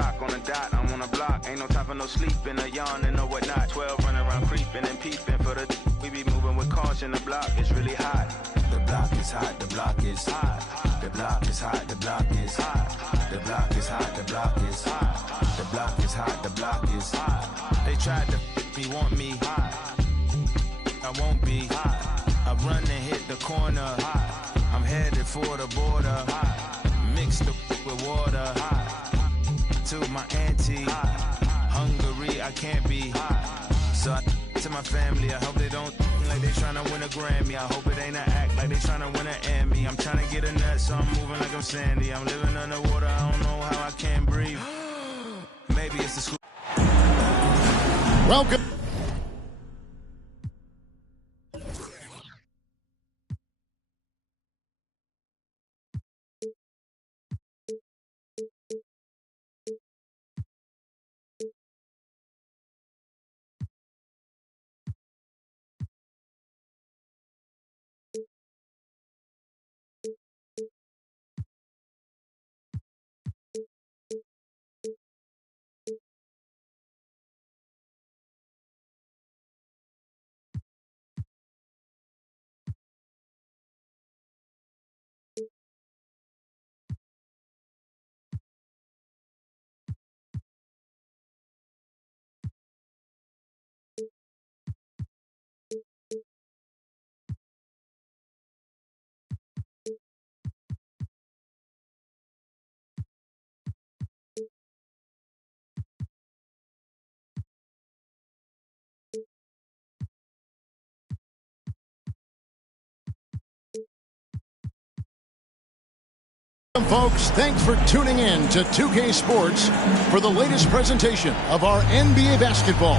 o'clock on the dot, I'm on the block. Ain't no time for no sleeping, no yawning, no whatnot. 12 running around creeping and peeping for the we be moving with caution. The block is really hot. The block is hot, the block is hot. The block is hot, the block is hot. The block is hot, the block is hot. The block is hot, the block is hot. They tried to me, want me hot. I won't be hot. I run and hit the corner hot. I'm headed for the border hot. Mix the with water hot. To my auntie Hungary, I can't be hot. So I to my family, I hope they don't like they tryna win a Grammy. I hope it ain't an act like they tryna win an Emmy. I'm tryna get a nut, so I'm moving like I'm Sandy. I'm living underwater, I don't know how I can't breathe. Maybe it's the school. Welcome. Folks, thanks for tuning in to 2K Sports for the latest presentation of our NBA basketball.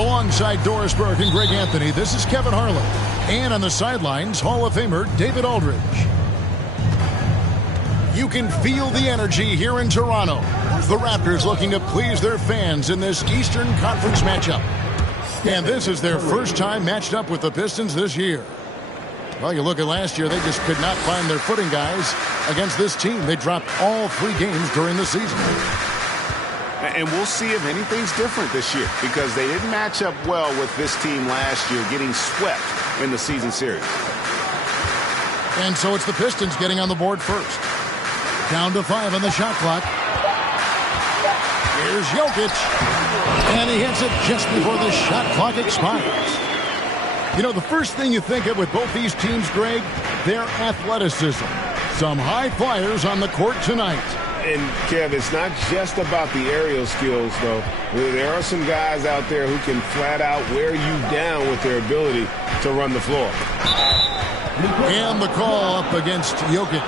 Alongside Doris Burke and Greg Anthony, this is Kevin Harlan. And on the sidelines, Hall of Famer David Aldridge. You can feel the energy here in Toronto. The Raptors looking to please their fans in this Eastern Conference matchup. And this is their first time matched up with the Pistons this year. Well, you look at last year, they just could not find their footing, guys, against this team. They dropped all 3 games during the season. And we'll see if anything's different this year because they didn't match up well with this team last year, getting swept in the season series. And so it's the Pistons getting on the board first. Down to 5 on the shot clock. Here's Jokic. And he hits it just before the shot clock expires. You know, the first thing you think of with both these teams, Greg, their athleticism. Some high flyers on the court tonight. And, Kev, it's not just about the aerial skills, though. There are some guys out there who can flat out wear you down with their ability to run the floor. And the call up against Jokic.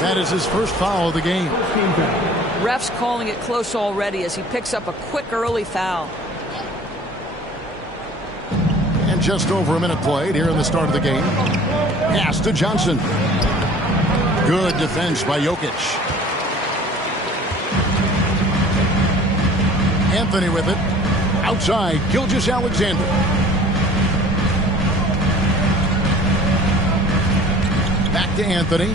That is his first foul of the game. Refs calling it close already as he picks up a quick early foul. And just over a minute played here in the start of the game. Pass to Johnson. Good defense by Jokic. Anthony with it. Outside, Gilgeous-Alexander. Back to Anthony.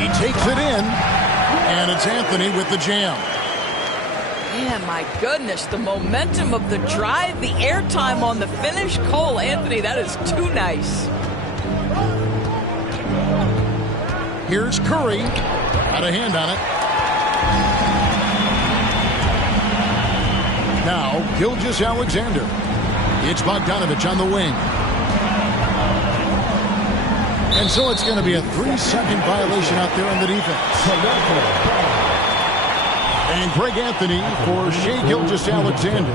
He takes it in. And it's Anthony with the jam. Man, my goodness, the momentum of the drive, the airtime on the finish. Cole Anthony, that is too nice. Here's Curry. Got a hand on it. Now, Gilgeous-Alexander. It's Bogdanovich on the wing. And so it's going to be a 3-second violation out there on the defense. And Greg Anthony for Shai Gilgeous-Alexander.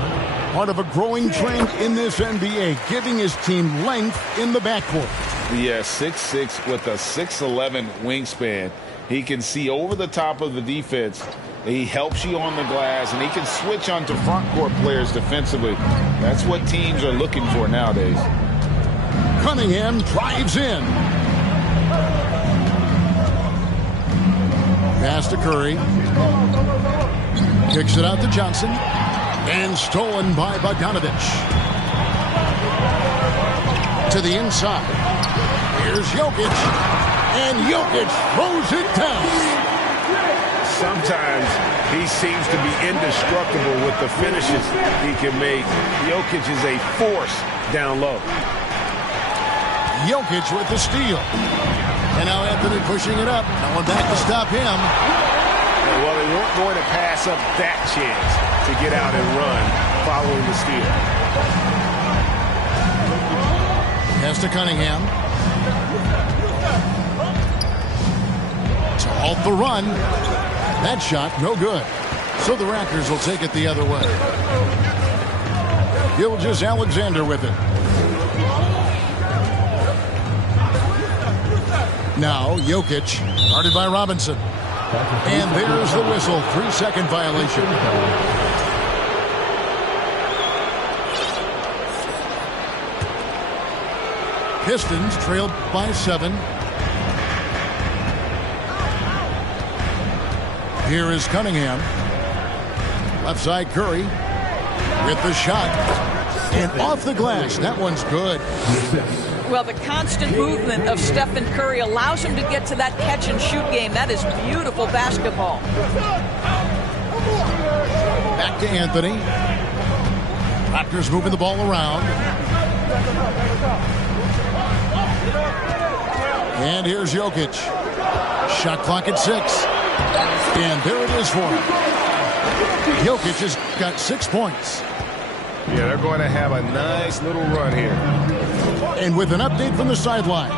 Part of a growing trend in this NBA, giving his team length in the backcourt. Yeah, 6'6" with a 6'11" wingspan. He can see over the top of the defense. He helps you on the glass, and he can switch onto front court players defensively. That's what teams are looking for nowadays. Cunningham drives in. Pass to Curry. Kicks it out to Johnson. And stolen by Bogdanovich. To the inside. Here's Jokic. And Jokic throws it down. sometimes he seems to be indestructible with the finishes he can make. Jokic is a force down low. Jokic with the steal. And now Anthony pushing it up. No one back to stop him. Well, they weren't going to pass up that chance to get out and run following the steal. Pass to Cunningham. To halt the run. That shot, no good. So the Raptors will take it the other way. Gilgeous-Alexander with it. Now, Jokic, guarded by Robinson. And there's the whistle. 3-second violation. Pistons trailed by 7. Here is Cunningham. Left side Curry with the shot. And off the glass. That one's good. Well, the constant movement of Stephen Curry allows him to get to that catch-and-shoot game. That is beautiful basketball. Back to Anthony. Raptors moving the ball around. And here's Jokic. Shot clock at 6. And there it is for him. Jokic has got 6 points. Yeah, they're going to have a nice little run here. And with an update from the sidelines,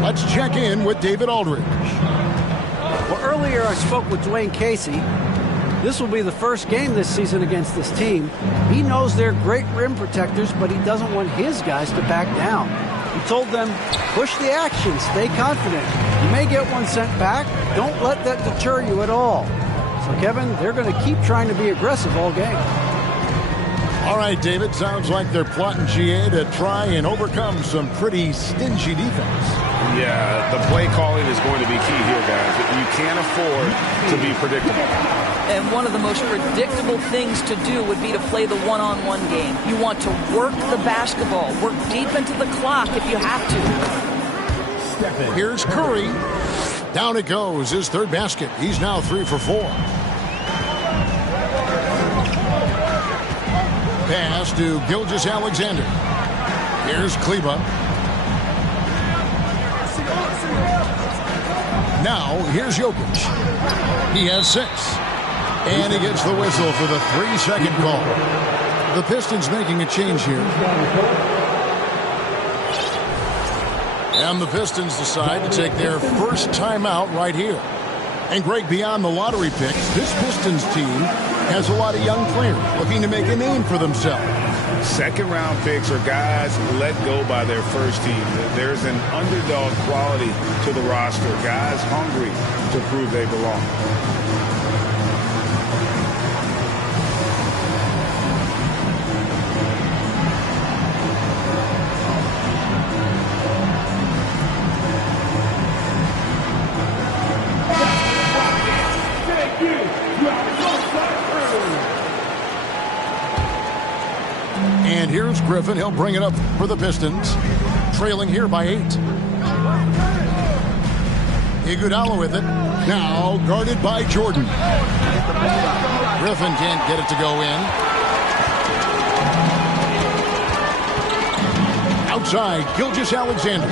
let's check in with David Aldridge. Well, earlier I spoke with Dwayne Casey. This will be the first game this season against this team. He knows they're great rim protectors, but he doesn't want his guys to back down. He told them, push the action, stay confident. You may get one sent back. Don't let that deter you at all. So, Kevin, they're going to keep trying to be aggressive all game. All right, David, sounds like they're plotting GA to try and overcome some pretty stingy defense. Yeah, the play calling is going to be key here, guys. You can't afford to be predictable. And one of the most predictable things to do would be to play the one-on-one game. You want to work the basketball, work deep into the clock if you have to. Here's Curry. Down it goes, his third basket. He's now 3 for 4. Pass to Gilgeous-Alexander. Here's Kleba. Now, here's Jokic. He has 6. And he gets the whistle for the 3-second call. The Pistons making a change here. And the Pistons decide to take their first timeout right here. And Greg, beyond the lottery picks, this Pistons team has a lot of young players looking to make a name for themselves. Second-round picks are guys let go by their first team. There's an underdog quality to the roster. Guys hungry to prove they belong. And here's Griffin. He'll bring it up for the Pistons. Trailing here by 8. Iguodala with it. Now guarded by Jordan. Griffin can't get it to go in. Outside, Gilgeous-Alexander.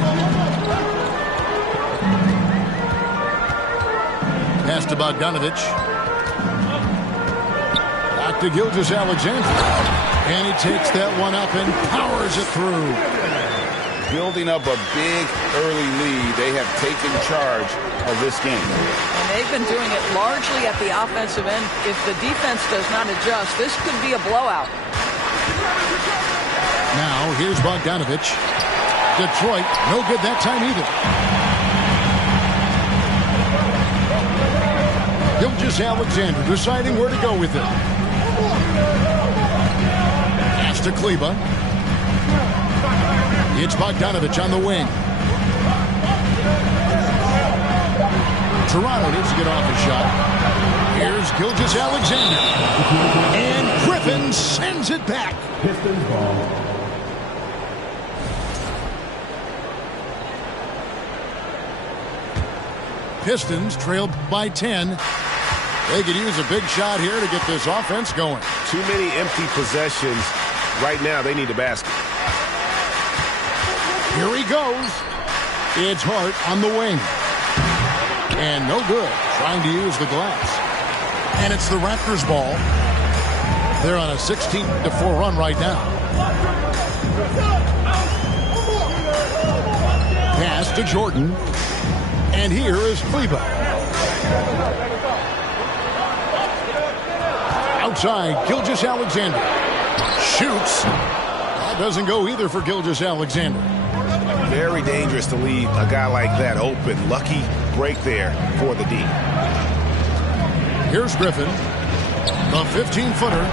Pass to Bogdanovich. Back to Gilgeous-Alexander. And he takes that one up and powers it through. Building up a big early lead, they have taken charge of this game. And they've been doing it largely at the offensive end. If the defense does not adjust, this could be a blowout. Now, here's Bogdanovich. Detroit, no good that time either. Gilgeous-Alexander deciding where to go with it. Pass to Kleba. It's Bogdanovich on the wing. Toronto needs to get off a shot. Here's Gilgeous-Alexander. And Griffin sends it back. Pistons ball. Pistons trailed by 10. They could use a big shot here to get this offense going. Too many empty possessions. Right now, they need a basket. Here he goes. It's Hart on the wing. And no good. Trying to use the glass. And it's the Raptors ball. They're on a 16-4 run right now. Pass to Jordan. And here is Kleber. Outside, Gilgeous-Alexander. Shoots. That doesn't go either for Gilgeous-Alexander. Very dangerous to leave a guy like that open. Lucky break there for the D. Here's Griffin. The 15-footer.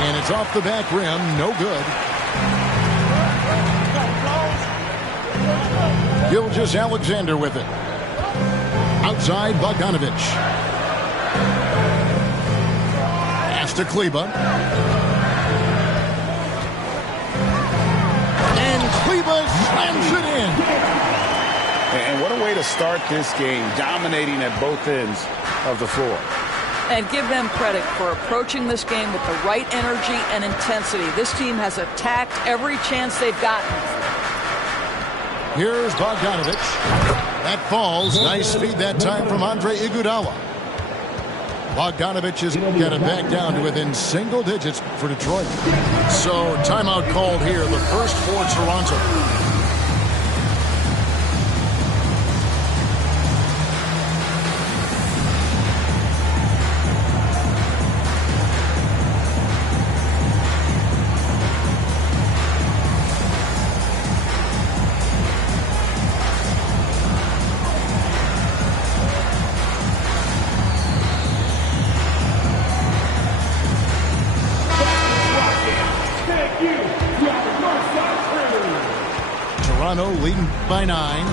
And it's off the back rim. No good. Gilgeous-Alexander with it. Outside, Bogdanovich. Pass to Kleber. And Kleber slams it in. And what a way to start this game, dominating at both ends of the floor. And give them credit for approaching this game with the right energy and intensity. This team has attacked every chance they've gotten. Here's Bogdanovich. That falls. Nice feed that time from Andre Iguodala. Bogdanovich has got it back down to within single digits for Detroit. So timeout called here, the first for Toronto. Toronto leading by 9.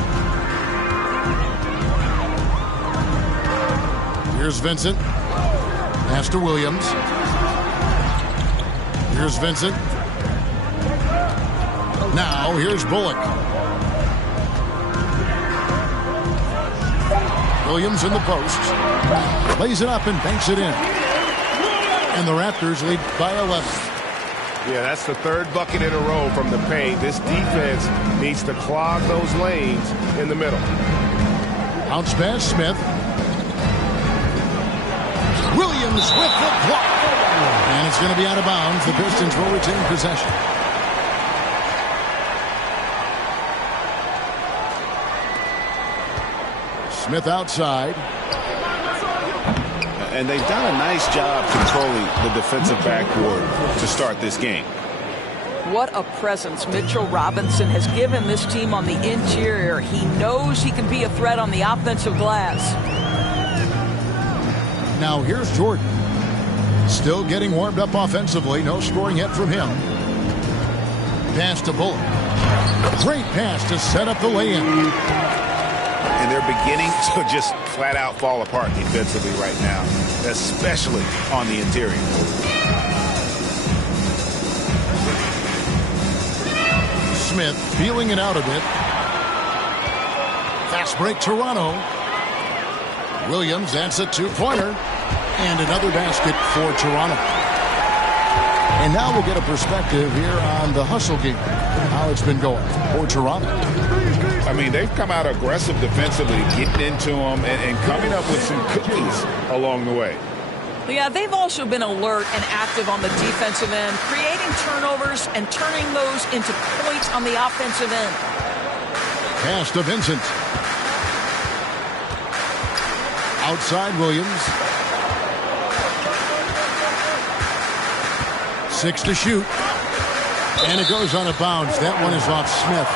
Here's Vincent. Pass to Williams. Here's Vincent. Now here's Bullock. Williams in the post. Lays it up and banks it in. And the Raptors lead by 11. Yeah, that's the third bucket in a row from the paint. This defense needs to clog those lanes in the middle. Bounce pass, Smith. Williams with the block. And it's going to be out of bounds. The Pistons will retain possession. Smith outside. And they've done a nice job controlling the defensive backboard to start this game. What a presence Mitchell Robinson has given this team on the interior. He knows he can be a threat on the offensive glass. Now here's Jordan. Still getting warmed up offensively. No scoring yet from him. Pass to Bullock. Great pass to set up the lay-in. And they're beginning to just flat out fall apart defensively right now, especially on the interior. Smith feeling it out a bit. Fast break Toronto. Williams, that's a two-pointer. And another basket for Toronto. And now we'll get a perspective here on the hustle game, how it's been going for Toronto. I mean, they've come out aggressive defensively, getting into them and coming up with some cookies along the way. Yeah, they've also been alert and active on the defensive end, creating turnovers and turning those into points on the offensive end. Pass to Vincent. Outside Williams. 6 to shoot. And it goes on a bounce. That one is off Smith.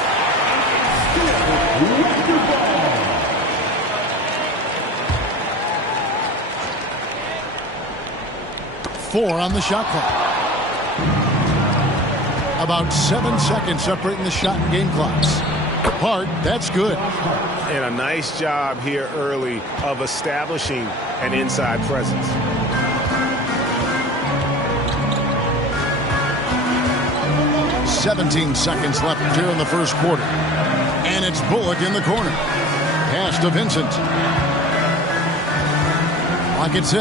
Four on the shot clock. About 7 seconds separating the shot and game clocks. Hart, that's good. And a nice job here early of establishing an inside presence. "17 seconds left here in the first quarter. And it's Bullock in the corner. Pass to Vincent. Clock at 6.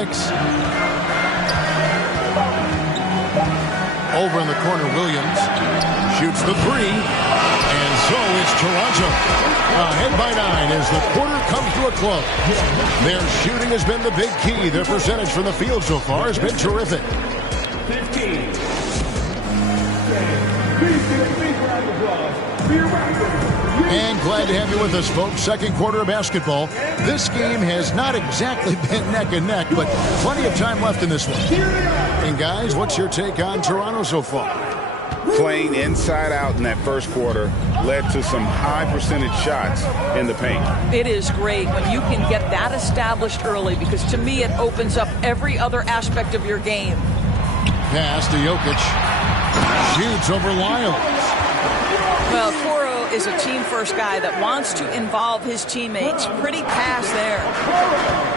Over in the corner, Williams shoots the 3. And so it's Toronto ahead by 9 as the quarter comes to a close. Their shooting has been the big key. Their percentage from the field so far has been terrific. 15. And glad to have you with us, folks. Second quarter of basketball. This game has not exactly been neck and neck, but plenty of time left in this one. And guys, what's your take on Toronto so far? Playing inside out in that first quarter led to some high percentage shots in the paint. It is great when you can get that established early, because to me it opens up every other aspect of your game. Pass to Jokic. Shoots over Lyles. Well, Toro is a team-first guy that wants to involve his teammates. Pretty pass there.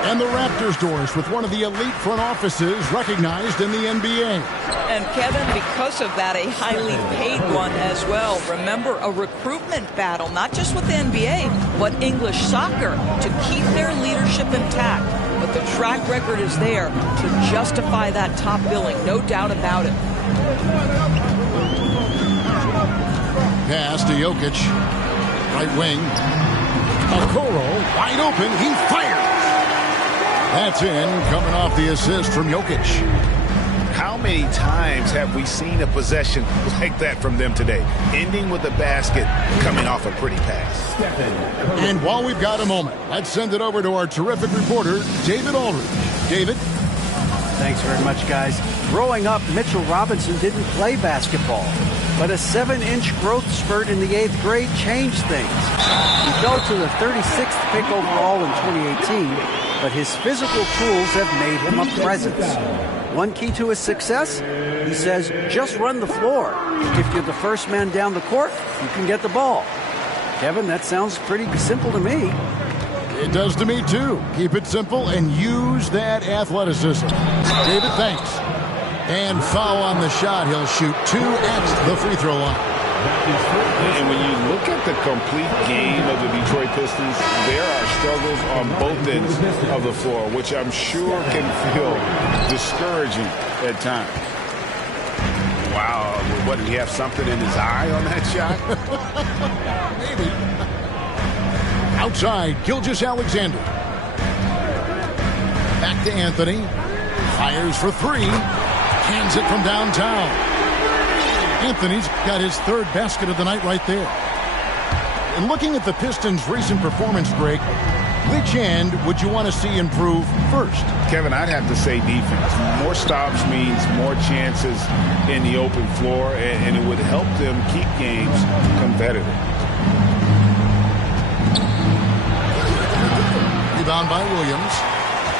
And the Raptors doors with one of the elite front offices recognized in the NBA. And Kevin, because of that, a highly paid one as well. Remember, a recruitment battle, not just with the NBA, but English soccer, to keep their leadership intact. But the track record is there to justify that top billing, no doubt about it. Pass to Jokic. Right wing. Okoro wide open. He fires. That's in, coming off the assist from Jokic. How many times have we seen a possession like that from them today? Ending with a basket, coming off a pretty pass. And while we've got a moment, let's send it over to our terrific reporter, David Aldridge. David? Thanks very much, guys. Growing up, Mitchell Robinson didn't play basketball, but a 7-inch growth spurt in the 8th grade changed things. He fell to the 36th pick overall in 2018, but his physical tools have made him a presence. One key to his success, he says, just run the floor. If you're the first man down the court, you can get the ball. Kevin, that sounds pretty simple to me. It does to me, too. Keep it simple and use that athleticism. David, thanks. And foul on the shot. He'll shoot 2 at the free throw line. And when you look at the complete game of the Detroit Pistons, there are struggles on both ends of the floor, which I'm sure can feel discouraging at times. Wow, what, did he have something in his eye on that shot? Maybe. Outside, Gilgeous-Alexander. Back to Anthony. Fires for 3. Hands it from downtown. Anthony's got his 3rd basket of the night right there. And looking at the Pistons' recent performance, Greg, which end would you want to see improve first? Kevin, I'd have to say defense. More stops means more chances in the open floor, and it would help them keep games competitive. Rebound by Williams.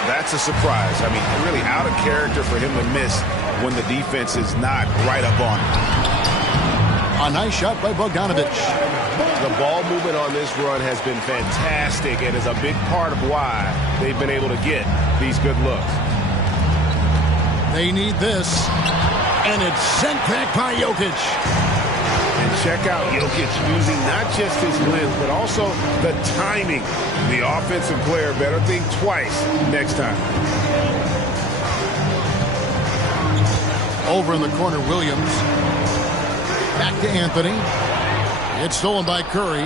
That's a surprise. I mean, really out of character for him to miss when the defense is not right up on him. A nice shot by Bogdanovic. The ball movement on this run has been fantastic and is a big part of why they've been able to get these good looks. They need this. And it's sent back by Jokic. And check out Jokic using not just his length, but also the timing. The offensive player better think twice next time. Over in the corner, Williams. Back to Anthony. It's stolen by Curry.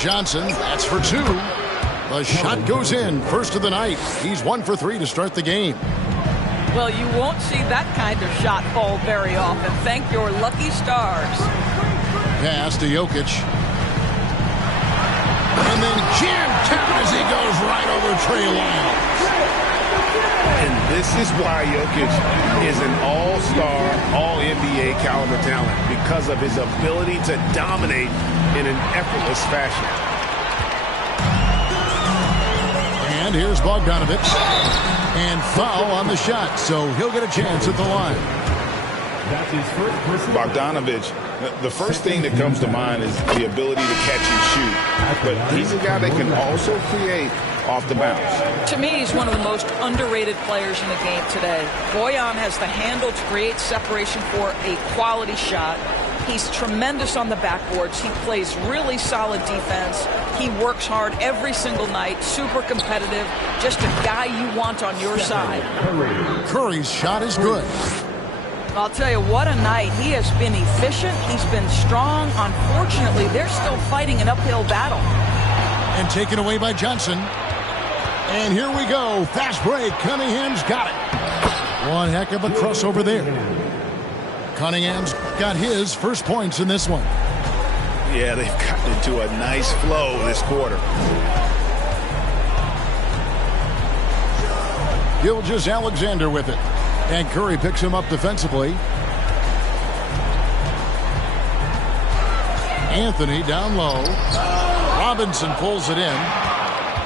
Johnson, that's for 2. The shot goes in. First of the night. He's 1 for 3 to start the game. Well, you won't see that kind of shot fall very often. Thank your lucky stars. Pass to Jokic. And then jammed down as he goes right over Trey Lyles. And this is why Jokic is an all-star, all-NBA caliber talent, because of his ability to dominate in an effortless fashion. And here's Bogdanovic. And foul on the shot, so he'll get a chance at the line. Bogdanovic, the first thing that comes to mind is the ability to catch and shoot. But he's a guy that can also create off the bounce. To me, he's one of the most underrated players in the game today. Bojan has the handle to create separation for a quality shot. He's tremendous on the backboards. He plays really solid defense. He works hard every single night, super competitive, just a guy you want on your side. Curry's shot is good. I'll tell you, what a night. He has been efficient. He's been strong. Unfortunately, they're still fighting an uphill battle. And taken away by Johnson. And here we go. Fast break. Cunningham's got it. One heck of a crossover there. Cunningham's got his first points in this one. Yeah, they've gotten into a nice flow this quarter. Gilgeous-Alexander with it. And Curry picks him up defensively. Anthony down low. Robinson pulls it in.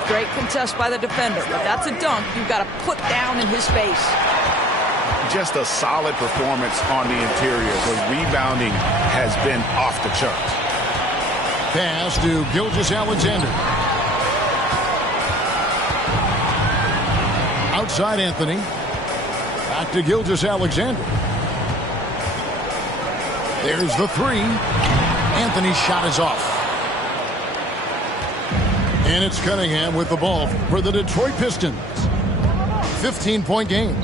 Great contest by the defender, but that's a dunk you've got to put down in his face. Just a solid performance on the interior. The rebounding has been off the charts. Pass to Gilgeous-Alexander. Outside Anthony. Back to Gilgeous-Alexander. There's the three. Anthony's shot is off. And it's Cunningham with the ball for the Detroit Pistons. 15-point game.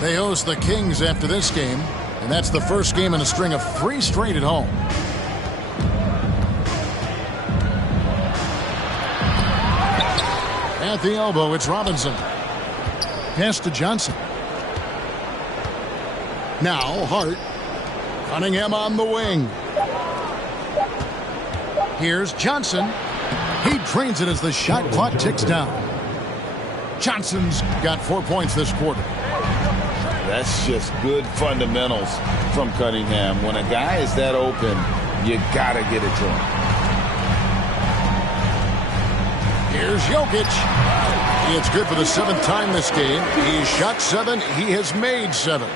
They host the Kings after this game, and that's the first game in a string of 3 straight at home. At the elbow, it's Robinson. Pass to Johnson. Now Hart. Cunningham on the wing. Here's Johnson. He drains it as the shot clock ticks down. Johnson's got 4 points this quarter. That's just good fundamentals from Cunningham. When a guy is that open, you got to get it to him. Here's Jokic. It's good for the 7th time this game. He's shot 7. He has made 7.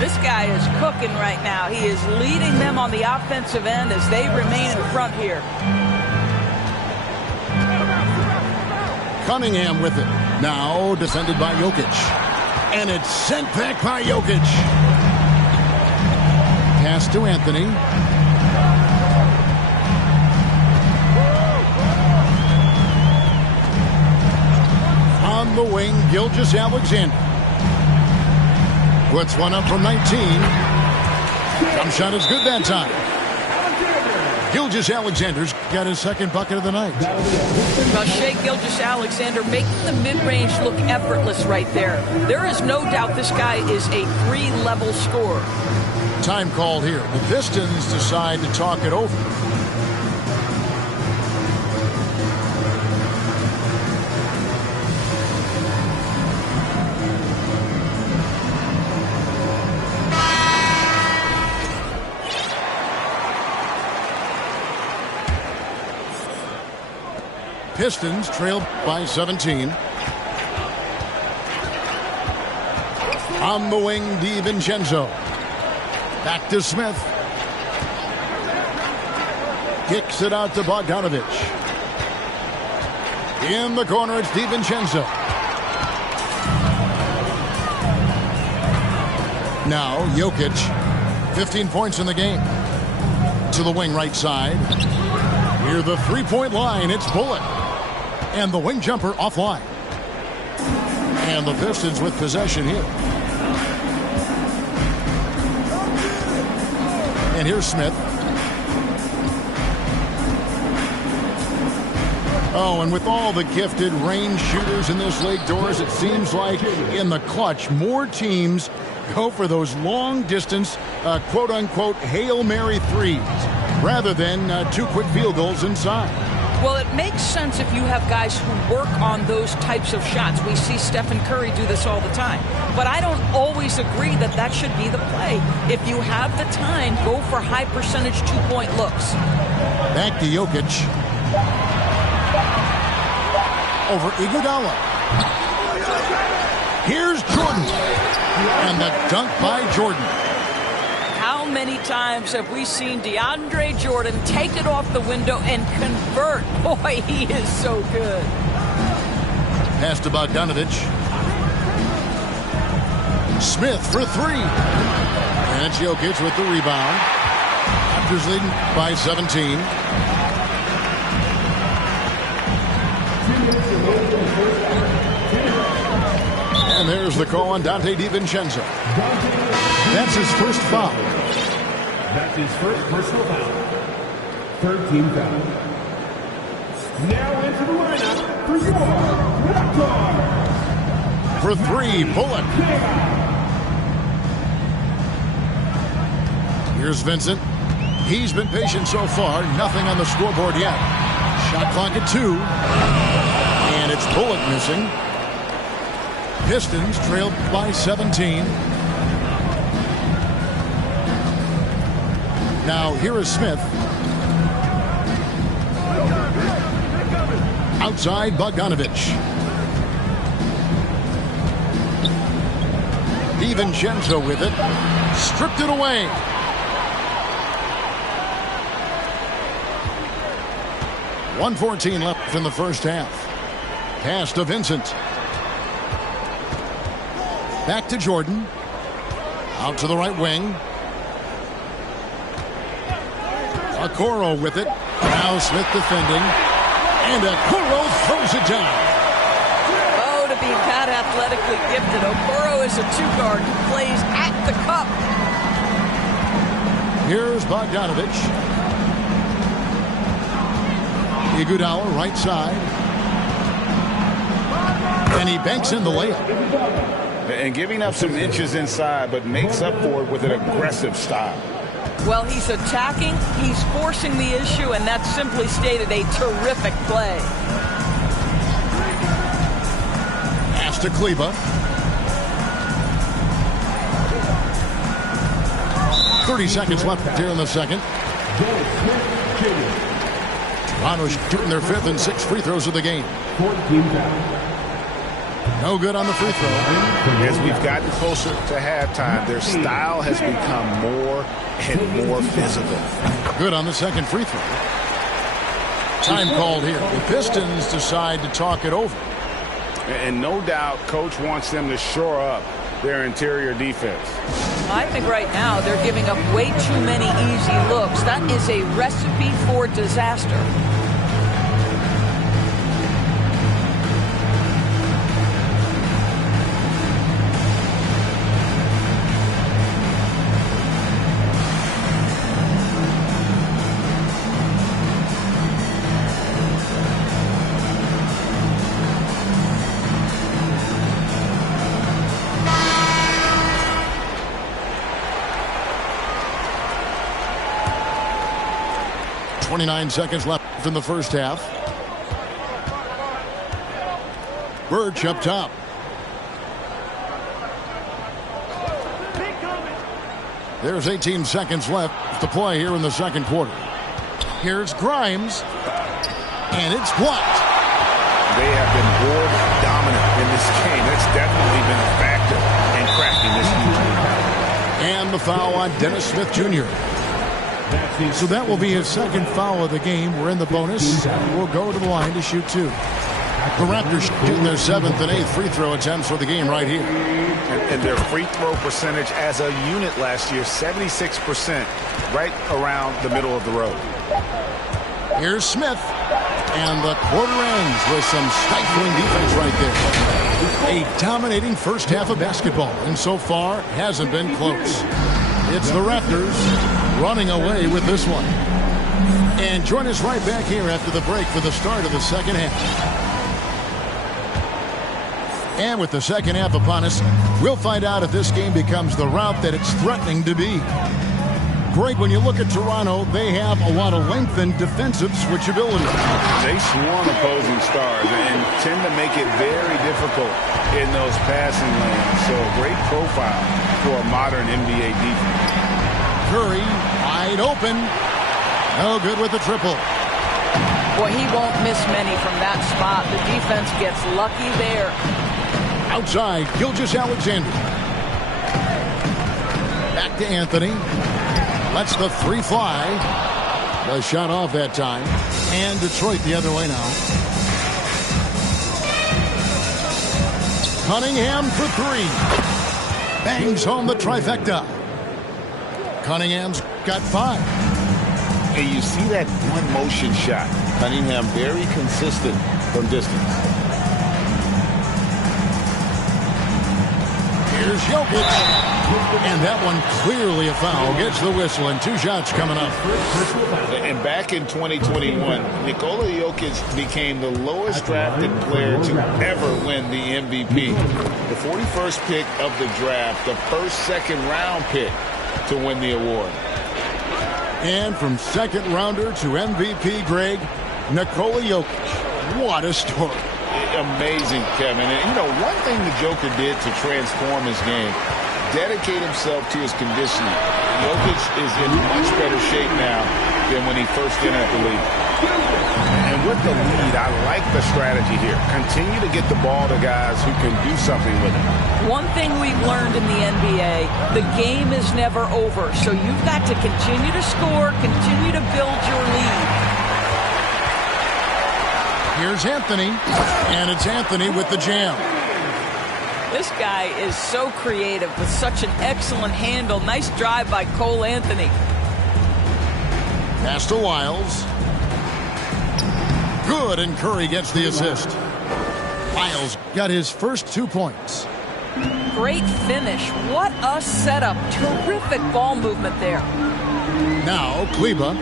This guy is cooking right now. He is leading them on the offensive end as they remain in front here. Cunningham with it. Now defended by Jokic. And it's sent back by Jokic. Pass to Anthony. On the wing, Gilgeous-Alexander. Puts one up from 19. Jump shot is good that time. Gilgeous-Alexander's got his second bucket of the night. Well, Shai Gilgeous-Alexander making the mid-range look effortless right there. There is no doubt this guy is a 3-level scorer. Time called here. The Pistons decide to talk it over. Pistons trail by 17. On the wing, DiVincenzo. Back to Smith. Kicks it out to Bogdanovich. In the corner, it's DiVincenzo. Now, Jokic. 15 points in the game. To the wing right side. Near the three-point line, it's Bullock. And the wing jumper offline. And the Pistons with possession here. And here's Smith. Oh, and with all the gifted range shooters in this league, Doris, it seems like in the clutch, more teams go for those long-distance, quote-unquote, Hail Mary threes, rather than 2 quick field goals inside. Well, it makes sense if you have guys who work on those types of shots. We see Stephen Curry do this all the time. But I don't always agree that that should be the play. If you have the time, go for high-percentage 2-point looks. Back to Jokic. Over Iguodala. Here's Jordan. And the dunk by Jordan. How many times have we seen DeAndre Jordan take it off the window and convert? Boy, he is so good. Pass to Bogdanovich. Smith for 3. And it's Jokic with the rebound. Raptors leading by 17. And there's the call on Dante DiVincenzo. That's his first foul. That's his first personal foul. 13 foul. Now into the lineup for your Raptors. For three, Bullock. Here's Vincent. He's been patient so far. Nothing on the scoreboard yet. Shot clock at 2. And it's Bullock missing. Pistons trailed by 17. Now here is Smith. Outside Bogdanovich. DiVincenzo with it. Stripped it away. .114 left in the first half. Pass to Vincent. Back to Jordan. Out to the right wing. Okoro with it. Now Smith defending. And Okoro throws it down. Oh, to be that athletically gifted. Okoro is a two-guard who plays at the cup. Here's Bogdanovich. Iguodala right side. And he banks in the layup. And giving up some inches inside, but makes up for it with an aggressive style. Well, he's attacking, he's forcing the issue, and that's simply stated a terrific play. Pass to Kleba. 30 seconds left here in the second. Toronto's shooting their 5th and 6th free throws of the game. 14 fouls. No good on the free throw. As we've gotten closer to halftime, their style has become more and more physical. Good on the second free throw. Time called here. The Pistons decide to talk it over. And no doubt, Coach wants them to shore up their interior defense. I think right now they're giving up way too many easy looks. That is a recipe for disaster. .29 seconds left in the first half. Birch up top. There's 18 seconds left to play here in the second quarter. Here's Grimes. And it's blocked. They have been board dominant in this game. That's definitely been a factor in cracking this game. And the foul on Dennis Smith Jr. So that will be his second foul of the game. We're in the bonus. We'll go to the line to shoot 2. The Raptors shooting their 7th and 8th free throw attempts for the game right here. And their free throw percentage as a unit last year, 76%, right around the middle of the road. Here's Smith. And the quarter ends with some stifling defense right there. A dominating first half of basketball. And so far, hasn't been close. It's the Raptors running away with this one. And join us right back here after the break for the start of the second half. And with the second half upon us, we'll find out if this game becomes the route that it's threatening to be. Greg, when you look at Toronto, they have a lot of length and defensive switchability. They swarm opposing stars and tend to make it very difficult in those passing lanes. So great profile for a modern NBA defense. Curry wide open. No good with the triple. Boy, he won't miss many from that spot. The defense gets lucky there. Outside, Gilgeous-Alexander. Back to Anthony. Lets the 3 fly. The shot off that time. And Detroit the other way now. Cunningham for 3. Bangs home the trifecta. Cunningham's got 5. And you see that one motion shot. Cunningham very consistent from distance. Here's Jokic. And that one clearly a foul. Gets the whistle, and 2 shots coming up. And back in 2021, Nikola Jokic became the lowest drafted player to ever win the MVP. The 41st pick of the draft, the first second-round pick to win the award. And from second rounder to MVP, Greg, Nikola Jokic. What a story. Amazing, Kevin. And, you know, one thing the Joker did to transform his game, dedicate himself to his conditioning. Jokic is in much better shape now than when he first entered the league. And with the lead, I like the strategy here. Continue to get the ball to guys who can do something with it. One thing we've learned in the NBA, the game is never over. So you've got to continue to score, continue to build your lead. Here's Anthony, and it's Anthony with the jam. This guy is so creative with such an excellent handle. Nice drive by Cole Anthony. Pass to Wiles. Good, and Curry gets the assist. Wiles got his first 2 points. Great finish. What a setup. Terrific ball movement there. Now, Kleba.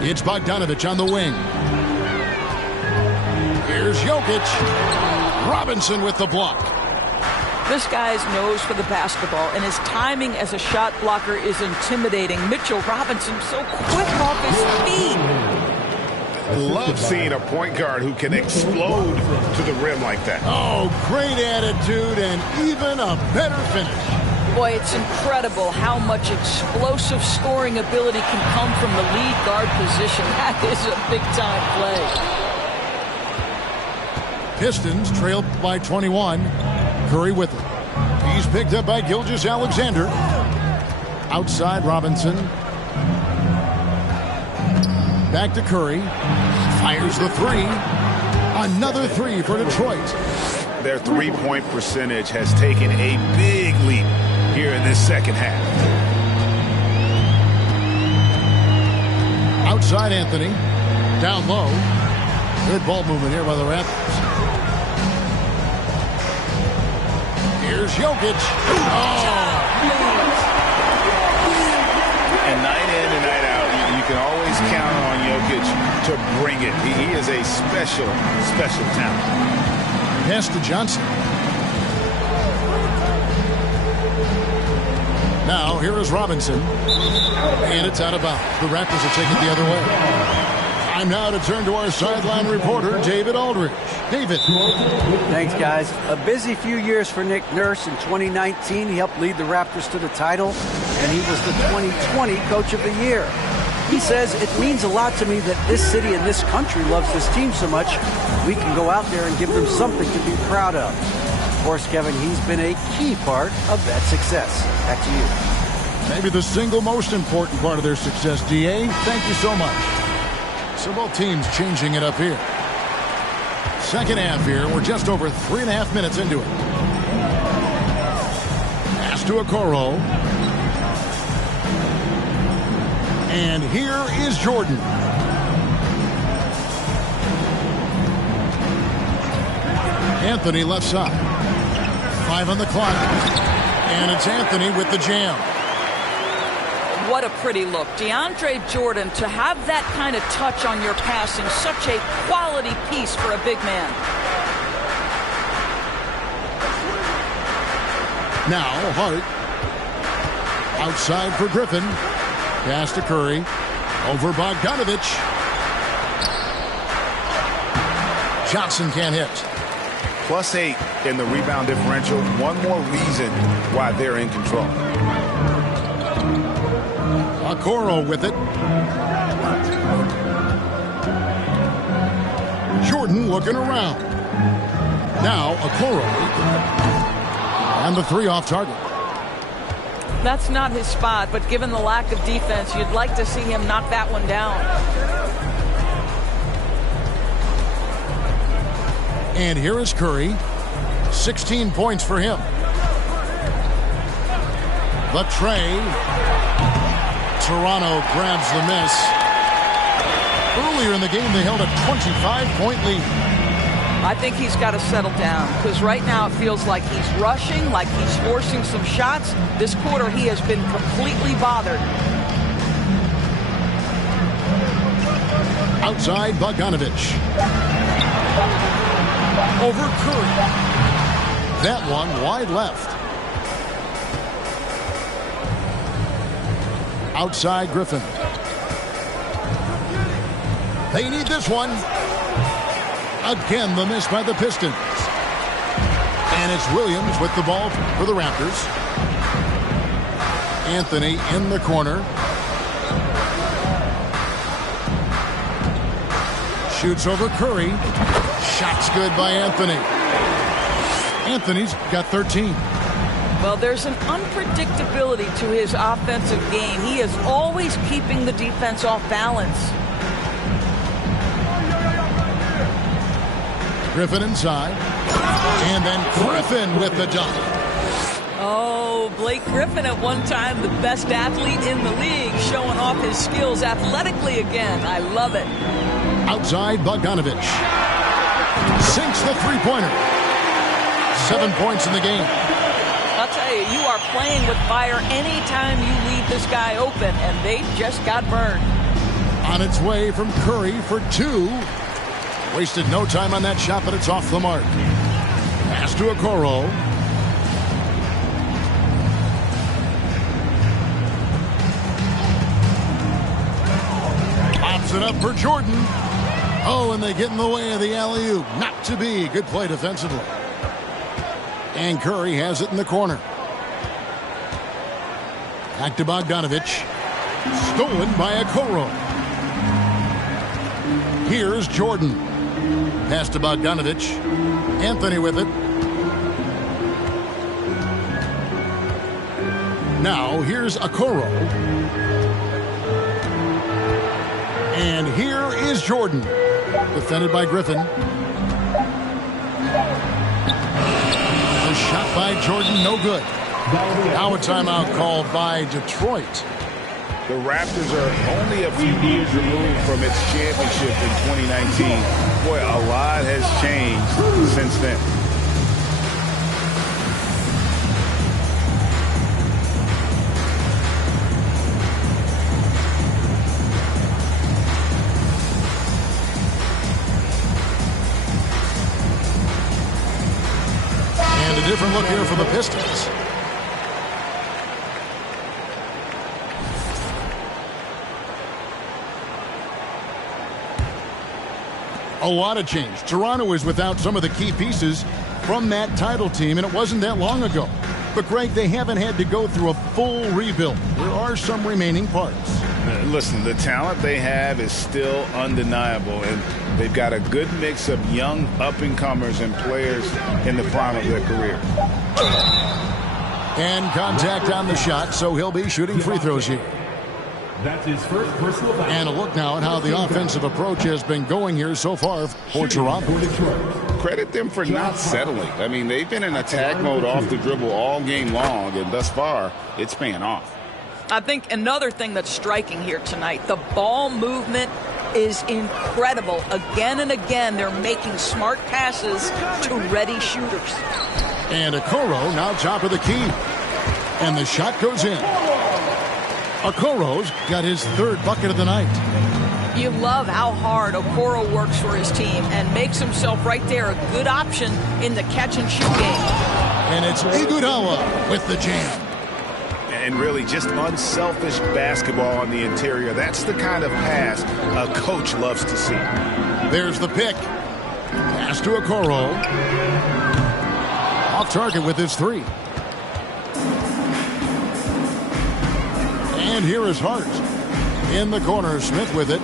It's Bogdanovich on the wing. Here's Jokic. Robinson with the block. This guy's nose for the basketball, and his timing as a shot blocker is intimidating. Mitchell Robinson so quick off his feet. Love seeing a point guard who can explode to the rim like that. Oh, great attitude and even a better finish. Boy, it's incredible how much explosive scoring ability can come from the lead guard position. That is a big-time play. Pistons trailed by 21. Curry with it. He's picked up by Gilgeous-Alexander. Outside Robinson. Back to Curry. Fires the 3. Another 3 for Detroit. Their three-point percentage has taken a big leap here in this second half. Outside Anthony. Down low. Good ball movement here by the Raptors. Here's Jokic. Oh. And night in and night out, you can always count on Jokic to bring it. He is a special talent. Pass to Johnson. Now, here is Robinson. And it's out of bounds. The Raptors will take it the other way. Time now to turn to our sideline reporter, David Aldridge. David. Thanks, guys. A busy few years for Nick Nurse. In 2019, he helped lead the Raptors to the title, and he was the 2020 Coach of the Year. He says, it means a lot to me that this city and this country loves this team so much, we can go out there and give them something to be proud of. Of course, Kevin, he's been a key part of that success. Back to you. Maybe the single most important part of their success, D.A. Thank you so much. So both teams changing it up here. Second half here. We're just over 3.5 minutes into it. Pass to Okoro. And here is Jordan. Anthony left side. 5 on the clock. And it's Anthony with the jam. What a pretty look. DeAndre Jordan, to have that kind of touch on your passing, such a quality piece for a big man. Now, Hart. Outside for Griffin. Pass to Curry. Over Bogdanovich. Johnson can't hit. +8 in the rebound differential. One more reason why they're in control. Okoro with it. Jordan looking around. Now Okoro. And the 3 off target. That's not his spot, but given the lack of defense, you'd like to see him knock that one down. And here is Curry. 16 points for him. The tray. Toronto grabs the miss. Earlier in the game, they held a 25-point lead. I think he's got to settle down because right now it feels like he's rushing, like he's forcing some shots. This quarter, he has been completely bothered. Outside, Bogdanovich. Over Curry. That one wide left. Outside, Griffin. They need this one. Again, the miss by the Pistons. And it's Williams with the ball for the Raptors. Anthony in the corner. Shoots over Curry. Shot's good by Anthony. Anthony's got 13. Well, there's an unpredictability to his offensive game. He is always keeping the defense off balance. Griffin inside. And then Griffin with the dunk. Oh, Blake Griffin at one time the best athlete in the league, showing off his skills athletically again. I love it. Outside, Bogdanovich. Sinks the three-pointer. 7 points in the game. I'll tell you, you are playing with fire anytime you leave this guy open, and they just got burned. On its way from Curry for two. Wasted no time on that shot, but it's off the mark. Pass to Okoro. Pops it up for Jordan. Oh, and they get in the way of the alley-oop. Not to be. Good play defensively. And Curry has it in the corner. Back to Bogdanovich. Stolen by Okoro. Here's Jordan. Pass to Bogdanovich. Anthony with it. Now here's Okoro. And here is Jordan. Defended by Griffin. The shot by Jordan, no good. Now a timeout called by Detroit. The Raptors are only a few years removed from its championship in 2019. Boy, a lot has changed since then. And a different look here for the Pistons. A lot of change. Toronto is without some of the key pieces from that title team, and it wasn't that long ago. But, Greg, they haven't had to go through a full rebuild. There are some remaining parts. Listen, the talent they have is still undeniable, and they've got a good mix of young up-and-comers and players in the prime of their career. And contact on the shot, so he'll be shooting free throws here. That's his first personal foul. And a look now at how the offensive approach has been going here so far for Toronto. Credit them for not settling. I mean, they've been in attack mode off the dribble all game long, and thus far, it's paying off. I think another thing that's striking here tonight, the ball movement is incredible. Again and again, they're making smart passes to ready shooters. And Okoro now top of the key. And the shot goes in. Okoro's got his third bucket of the night. You love how hard Okoro works for his team and makes himself right there a good option in the catch-and-shoot game. And it's Iguodala with the jam. And really just unselfish basketball on the interior. That's the kind of pass a coach loves to see. There's the pick. Pass to Okoro. Off target with his three. And here is Hart. In the corner, Smith with it.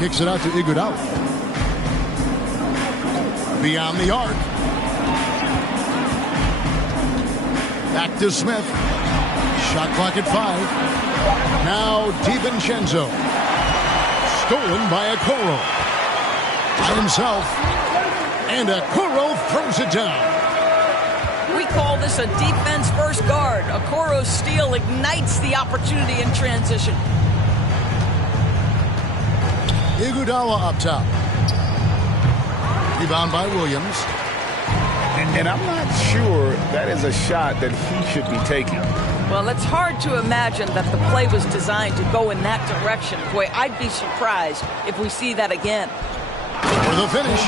Kicks it out to Iguodala. Beyond the arc. Back to Smith. Shot clock at 5. Now DiVincenzo. Stolen by Okoro. By himself. And Okoro throws it down. We call this a defense-first guard. Okoro's steal ignites the opportunity in transition. Iguodala up top. Rebound by Williams. And I'm not sure that is a shot that he should be taking. Well, it's hard to imagine that the play was designed to go in that direction. Boy, I'd be surprised if we see that again. For the finish,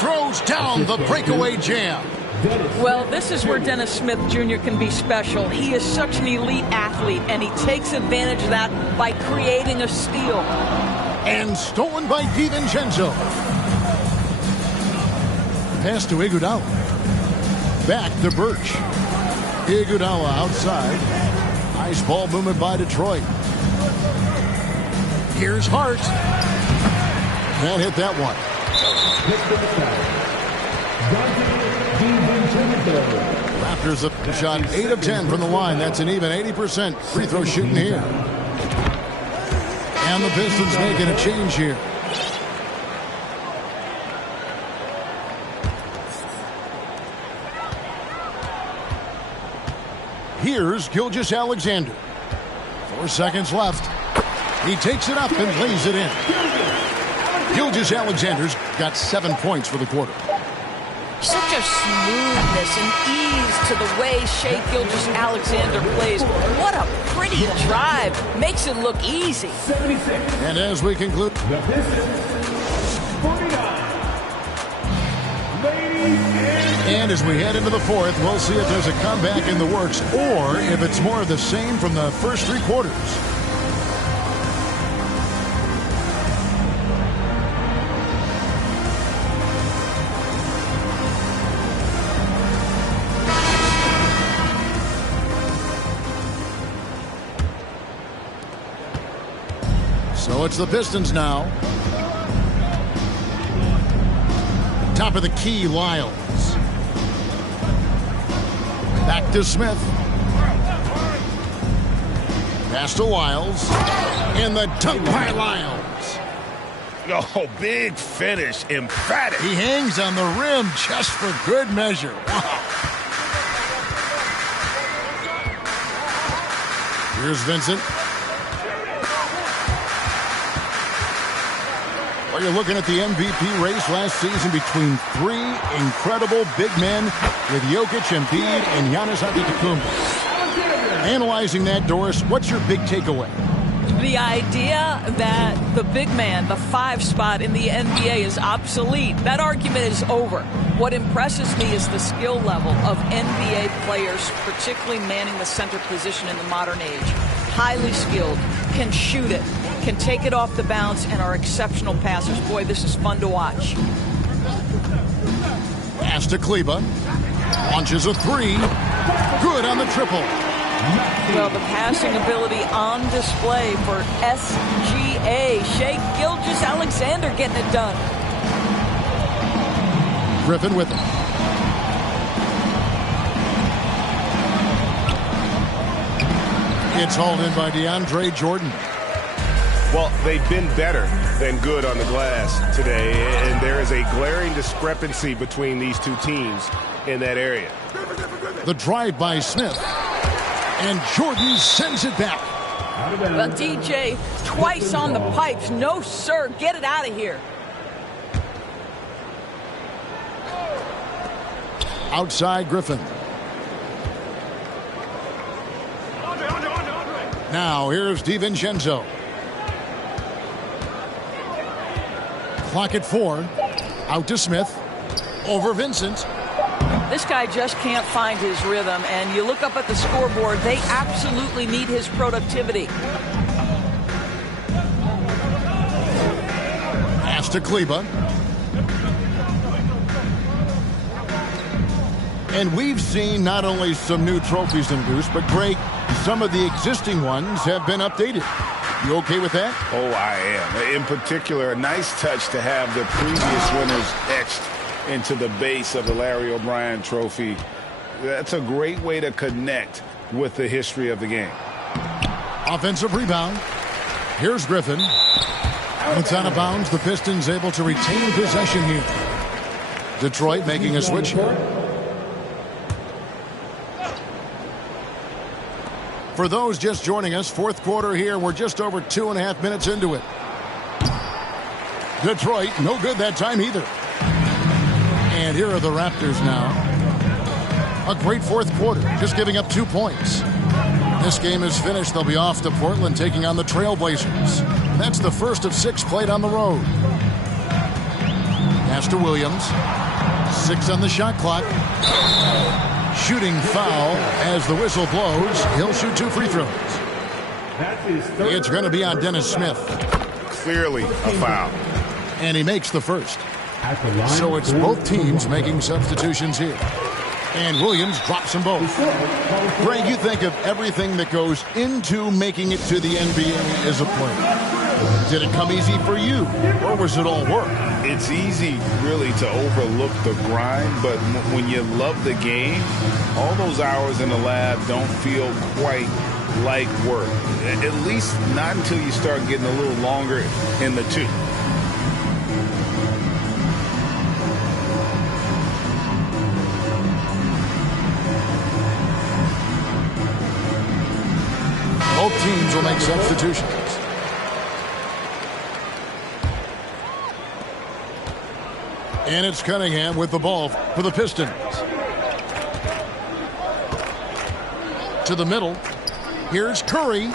throws down the breakaway jam. Well, this is where Dennis Smith Jr. can be special. He is such an elite athlete, and he takes advantage of that by creating a steal. And stolen by DiVincenzo. Pass to Iguodala. Back to Birch. Iguodala outside. Nice ball movement by Detroit. Here's Hart. Can't hit that one. Raptors have shot 8 of 10 from the line. That's an even 80% free throw shooting here. And the Pistons making a change here. Here's Gilgeous-Alexander. 4 seconds left. He takes it up and lays it in. Gilgeous-Alexander's got 7 points for the quarter. Such a smoothness and ease to the way Shai Gilgeous-Alexander plays. What a pretty drive. Makes it look easy. 76. And as we conclude, The Pistons, 49. Ladies and as we head into the fourth, we'll see if there's a comeback in the works or if it's more of the same from the first 3 quarters. So it's the Pistons now. Top of the key, Lyles. Back to Smith. Pass to Lyles. And the dunk by Lyles. Oh, big finish. Emphatic. He hangs on the rim just for good measure. Wow. Here's Vincent. Well, you're looking at the MVP race last season between 3 incredible big men with Jokic, Embiid, and Giannis Antetokounmpo. Analyzing that, Doris, what's your big takeaway? The idea that the big man, the 5 spot in the NBA is obsolete. That argument is over. What impresses me is the skill level of NBA players, particularly manning the center position in the modern age. Highly skilled, can shoot it, can take it off the bounce, and are exceptional passers. Boy, this is fun to watch. Pass to Kleba. Launches a 3. Good on the triple. Well, the passing ability on display for SGA. Shai Gilgeous-Alexander getting it done. Griffin with it. It's hauled in by DeAndre Jordan. Well, they've been better than good on the glass today, and there is a glaring discrepancy between these two teams in that area. The drive by Smith. And Jordan sends it back. Well, DJ, twice on the pipes. No, sir. Get it out of here. Outside Griffin. Now here's DiVincenzo. Clock at 4. Out to Smith. Over Vincent. This guy just can't find his rhythm, and you look up at the scoreboard, they absolutely need his productivity. Pass to Kleba. And we've seen not only some new trophies introduced, but Greg, some of the existing ones have been updated. You okay with that? Oh, I am. In particular, a nice touch to have the previous winners etched into the base of the Larry O'Brien trophy. That's a great way to connect with the history of the game. Offensive rebound. Here's Griffin. It's out of bounds. The Pistons able to retain possession here. Detroit making a switch here. For those just joining us, fourth quarter here. We're just over 2.5 minutes into it. Detroit, no good that time either. And here are the Raptors now. A great fourth quarter, just giving up 2 points. This game is finished. They'll be off to Portland taking on the Trailblazers. That's the first of 6 played on the road. Pass to Williams. 6 on the shot clock. Shooting foul as the whistle blows. He'll shoot 2 free throws. It's going to be on Dennis Smith. Clearly a foul. And he makes the first. So it's both teams making substitutions here. And Williams drops them both. Greg, you think of everything that goes into making it to the NBA as a player. Did it come easy for you, or was it all work? It's easy, really, to overlook the grind, but when you love the game, all those hours in the lab don't feel quite like work. At least not until you start getting a little longer in the tooth. Both teams will make substitutions. And it's Cunningham with the ball for the Pistons. To the middle. Here's Curry.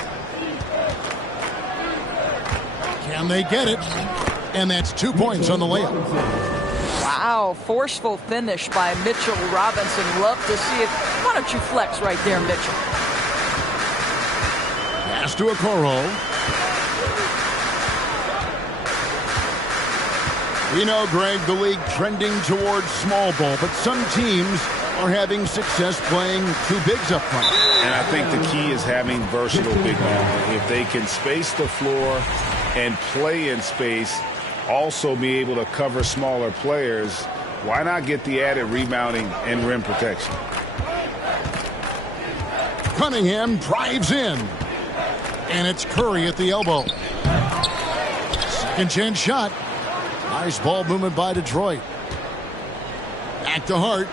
Can they get it? And that's 2 points on the layup. Wow, forceful finish by Mitchell Robinson. Love to see it. Why don't you flex right there, Mitchell? Pass to Okoro. We know, Greg, the league trending towards small ball, but some teams are having success playing 2 bigs up front. And I think the key is having versatile big men. If they can space the floor and play in space, also be able to cover smaller players, why not get the added rebounding and rim protection? Cunningham drives in. And it's Curry at the elbow. Second chance shot. Nice ball movement by Detroit. Back to Hart.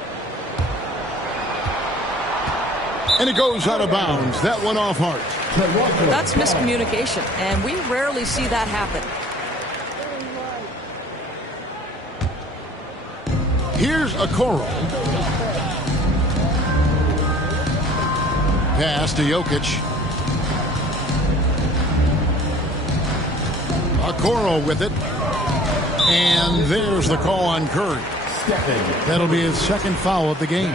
And it goes out of bounds. That one off Hart. That's miscommunication, and we rarely see that happen. Here's Okoro. Pass to Jokic. Okoro with it. And there's the call on Curry. That'll be his second foul of the game.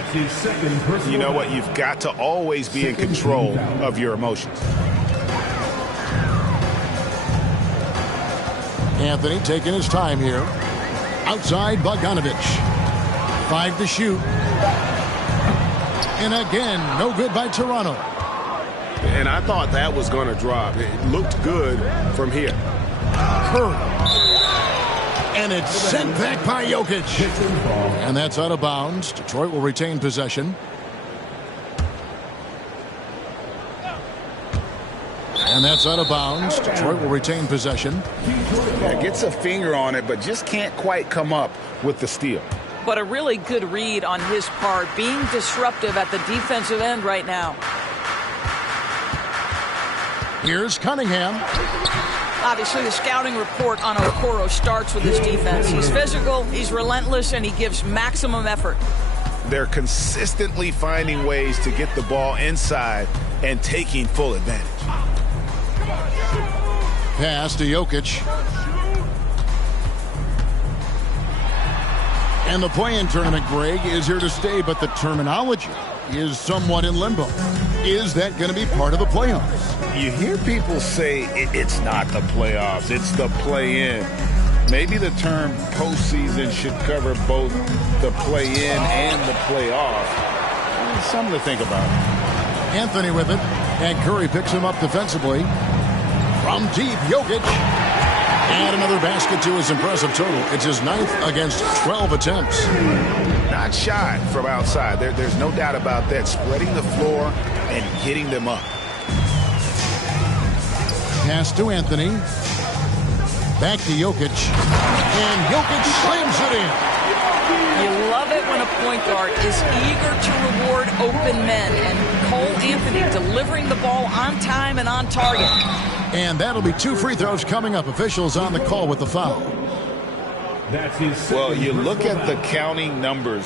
You know what? You've got to always be in control of your emotions. Anthony taking his time here. Outside Bogdanovic. 5 to shoot. And again, no good by Toronto. And I thought that was going to drop. It looked good from here. Curry. And it's sent back by Jokic. And that's out of bounds. Detroit will retain possession. And that's out of bounds. Detroit will retain possession. Yeah, gets a finger on it, but just can't quite come up with the steal. But a really good read on his part, being disruptive at the defensive end right now. Here's Cunningham. Obviously, the scouting report on Okoro starts with his defense. He's physical, he's relentless, and he gives maximum effort. They're consistently finding ways to get the ball inside and taking full advantage. Pass to Jokic. And the play-in tournament, Greg, is here to stay, but the terminology is somewhat in limbo. Is that going to be part of the playoffs? You hear people say it's not the playoffs, it's the play-in. Maybe the term postseason should cover both the play-in and the playoff. Something to think about. Anthony with it, and Curry picks him up defensively. From deep, Jokic. And another basket to his impressive total. It's his 9th against 12 attempts. Not shy from outside. There's no doubt about that. Spreading the floor and hitting them up. Pass to Anthony. Back to Jokic. And Jokic slams it in. You love it when a point guard is eager to reward open men, and Cole Anthony delivering the ball on time and on target. And that'll be 2 free throws coming up. Officials on the call with the foul. Well, you look at the counting numbers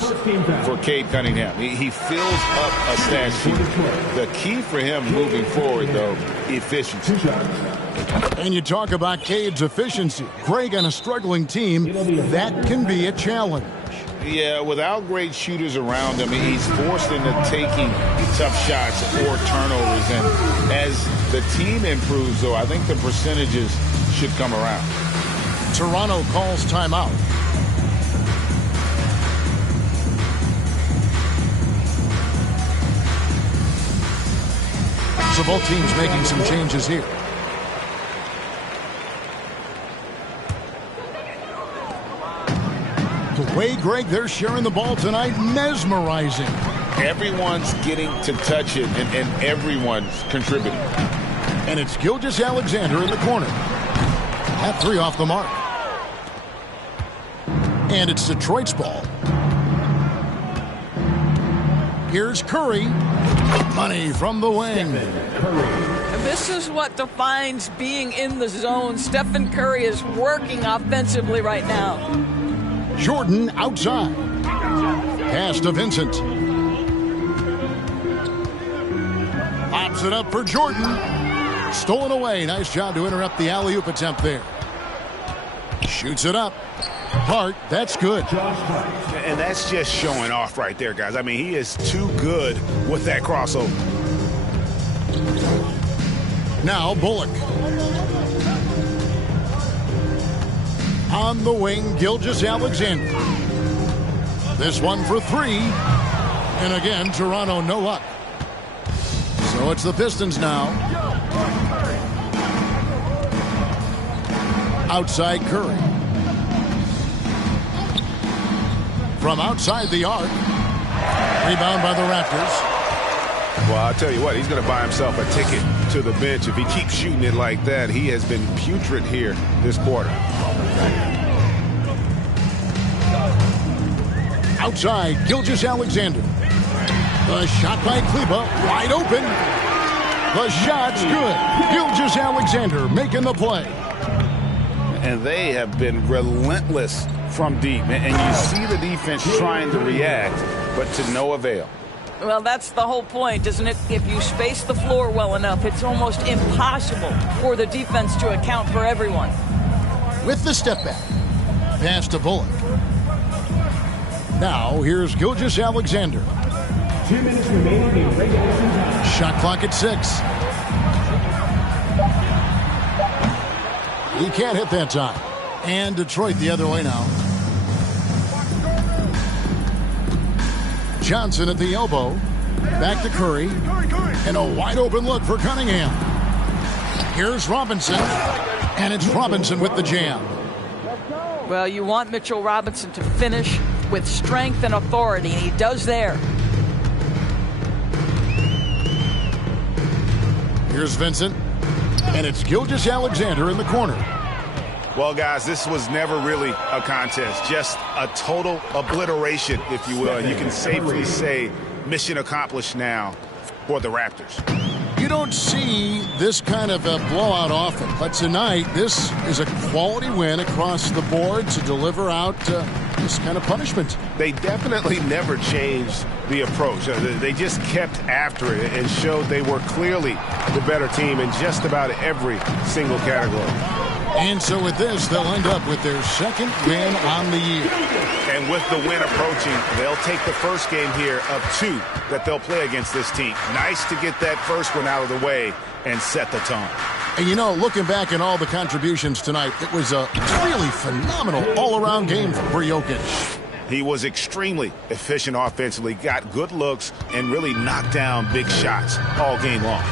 for Cade Cunningham. He fills up a stat sheet. The key for him moving forward, though, efficiency. And you talk about Cade's efficiency. Greg, on a struggling team, that can be a challenge. Yeah, without great shooters around him, he's forced into taking tough shots or turnovers. And as the team improves, though, I think the percentages should come around. Toronto calls timeout. So both teams making some changes here. The way, Greg, they're sharing the ball tonight, mesmerizing. Everyone's getting to touch it, and everyone's contributing. And it's Gilgeous-Alexander in the corner. That 3 off the mark. And it's Detroit's ball. Here's Curry. Money from the wing. And this is what defines being in the zone. Stephen Curry is working offensively right now. Jordan outside. Pass to Vincent. Pops it up for Jordan. Stolen away. Nice job to interrupt the alley-oop attempt there. Shoots it up. Hart, that's good. And that's just showing off right there, guys. I mean, he is too good with that crossover. Now Bullock. On the wing, Gilgeous-Alexander. This one for 3. And again, Toronto no luck. So it's the Pistons now. Outside Curry. From outside the arc. Rebound by the Raptors. Well, I'll tell you what, he's going to buy himself a ticket to the bench. If he keeps shooting it like that, he has been putrid here this quarter. Outside, Gilgeous-Alexander. The shot by Kleba, wide open. The shot's good. Gilgeous-Alexander making the play. And they have been relentless from deep. And you see the defense trying to react, but to no avail. Well, that's the whole point, isn't it? If you space the floor well enough, it's almost impossible for the defense to account for everyone. With the step back. Pass to Bullock. Now, here's Gilgeous-Alexander. 2 minutes remaining in regulation time. Shot clock at 6. He can't hit that time. And Detroit the other way now. Johnson at the elbow. Back to Curry. And a wide open look for Cunningham. Here's Robinson. And it's Robinson with the jam. Well, you want Mitchell Robinson to finish with strength and authority, and he does there. Here's Vincent. And it's Gilgeous-Alexander in the corner. Well, guys, this was never really a contest, just a total obliteration, if you will. And you can safely say mission accomplished now for the Raptors. You don't see this kind of a blowout often, but tonight this is a quality win across the board to deliver out this kind of punishment. They definitely never changed the approach. They just kept after it and showed they were clearly the better team in just about every single category. And so with this, they'll end up with their second win on the year. And with the win approaching, they'll take the first game here of 2 that they'll play against this team. Nice to get that first one out of the way and set the tone. And you know, looking back at all the contributions tonight, it was a really phenomenal all-around game for Jokic. He was extremely efficient offensively, got good looks, and really knocked down big shots all game long.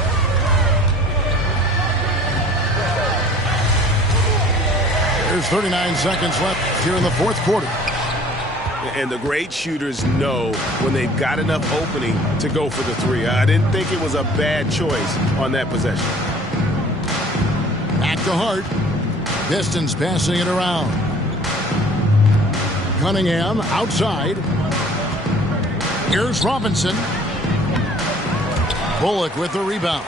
There's 39 seconds left here in the fourth quarter. And the great shooters know when they've got enough opening to go for the 3. I didn't think it was a bad choice on that possession. Back to Hart. Pistons passing it around. Cunningham outside. Here's Robinson. Bullock with the rebound.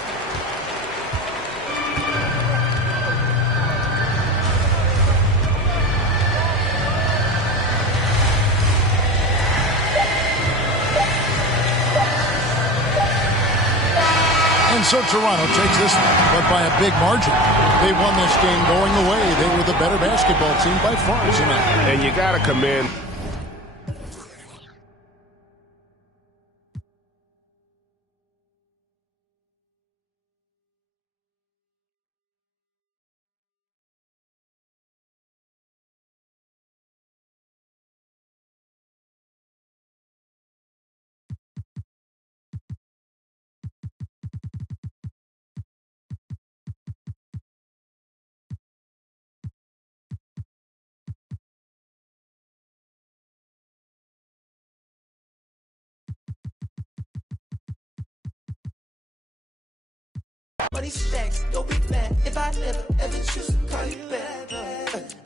And so Toronto takes this one, but by a big margin. They won this game going away. They were the better basketball team by far tonight. And you got to commend. Money stacks, don't be mad if I never ever choose to call you back.